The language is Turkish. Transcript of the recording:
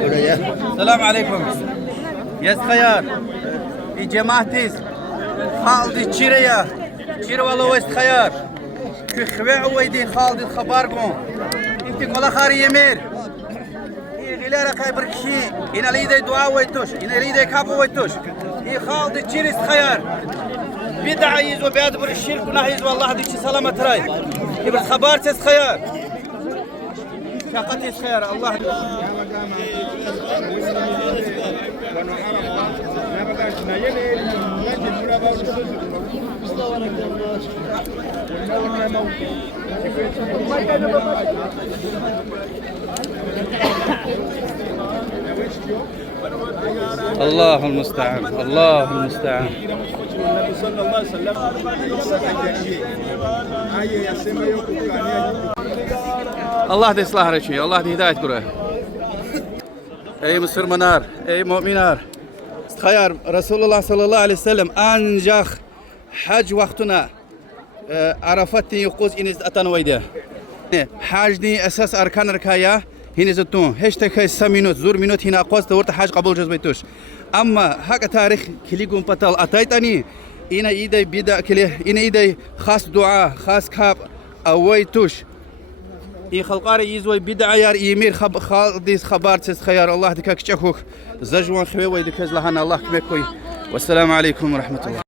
السلام عليكم يا خيار في جماعتيز خالدي تشيريا تشير والله وست خيار كي خوي ويدين خالدي خباركم انت كل خاري يمير غير كاي بركشي ان ليدي دعاء ويتوش ان ليدي كابو ويتوش هي خالدي تشيريس خيار بدعة يزو بياد بر الشرك ونهيز والله ديك سلامة راي يبر خبار تس خيار شاقتي خيار الله الله المستعان الله المستعان صلى الله عليه وسلم Allah da ıslah etsin, Allah da hidayet kure. Ey Müslümanlar, ey müminler. Hayır, Resulullah sallallahu aleyhi ve sellem ancak hac vaktine Arafat'ın yokuz iniz atan vaydı. Hac'ın esas arkan arkaya hiniz atun. Hashtag 3 minut, zur minut hina qast orta hac kabul cezbeytuş. Ama hak tarih kiligum patal ataytani ina iday bida kili ina iday khas dua, khas kab awaytuş. إي خلقاري يزوي بدعة يار يمير خالديس خبارت خيار الله دكاك تشكوك زجوان خوي دكاز لهنا الله كمكوي والسلام عليكم ورحمة الله